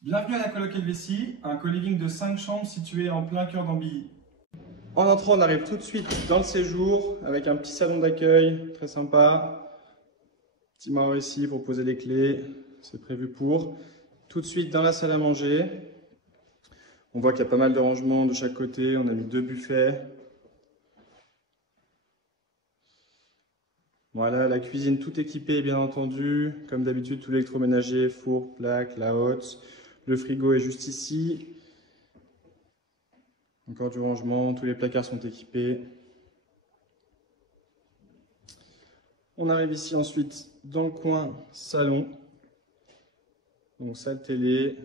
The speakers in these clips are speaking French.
Bienvenue à la coloc Helvétie, un co-living de 5 chambres situé en plein cœur d'Ambilly. En entrant, on arrive tout de suite dans le séjour avec un petit salon d'accueil très sympa. Petit marron ici pour poser les clés, c'est prévu pour. Tout de suite dans la salle à manger. On voit qu'il y a pas mal de rangements de chaque côté, on a mis 2 buffets. Voilà, la cuisine tout équipée bien entendu, comme d'habitude tout l'électroménager, four, plaque, la hotte. Le frigo est juste ici. Encore du rangement, tous les placards sont équipés. On arrive ici ensuite dans le coin salon. Donc salle télé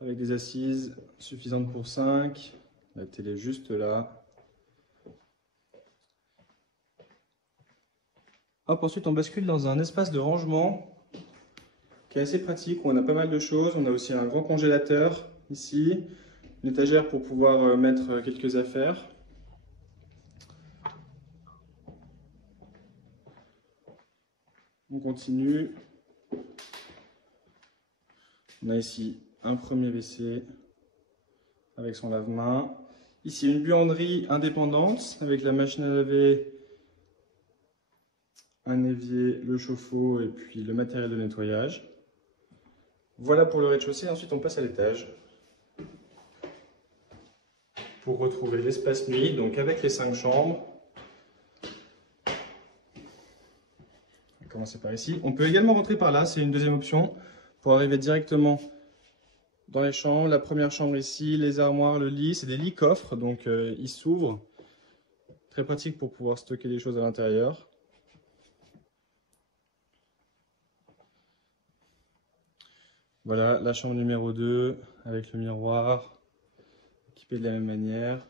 avec des assises suffisantes pour 5. La télé juste là. Hop, ensuite on bascule dans un espace de rangement qui est assez pratique où on a pas mal de choses. On a aussi un grand congélateur ici, une étagère pour pouvoir mettre quelques affaires. On continue. On a ici un premier WC avec son lave-main. Ici une buanderie indépendante avec la machine à laver, un évier, le chauffe-eau et puis le matériel de nettoyage. Voilà pour le rez-de-chaussée. Ensuite on passe à l'étage pour retrouver l'espace nuit, donc avec les 5 chambres. On va commencer par ici. On peut également rentrer par là, c'est une deuxième option pour arriver directement dans les chambres. La première chambre ici, les armoires, le lit, c'est des lits coffres, donc ils s'ouvrent. Très pratique pour pouvoir stocker des choses à l'intérieur. Voilà la chambre numéro 2 avec le miroir, équipée de la même manière.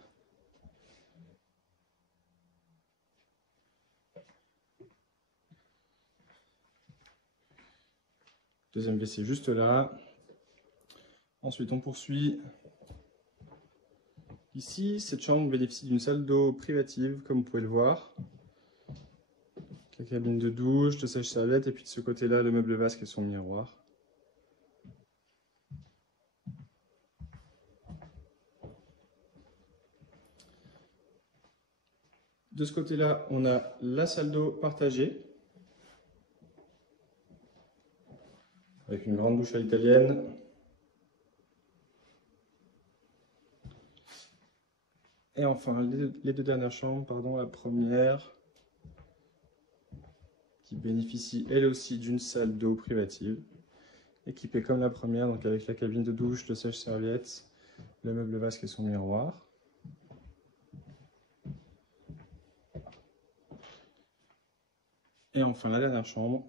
Deuxième WC juste là. Ensuite on poursuit. Ici, cette chambre bénéficie d'une salle d'eau privative, comme vous pouvez le voir. La cabine de douche, de sèche-serviette, et puis de ce côté-là, le meuble vasque et son miroir. De ce côté-là, on a la salle d'eau partagée, avec une grande douche à l'italienne. Et enfin, les deux dernières chambres, pardon, la première, qui bénéficie elle aussi d'une salle d'eau privative, équipée comme la première, donc avec la cabine de douche, le sèche-serviette, le meuble vasque et son miroir. Et enfin la dernière chambre,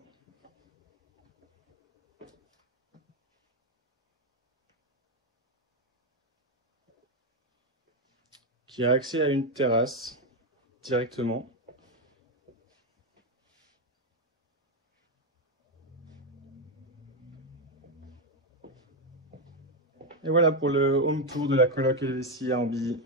qui a accès à une terrasse directement. Et voilà pour le home tour de la coloc Helvétie à Ambilly.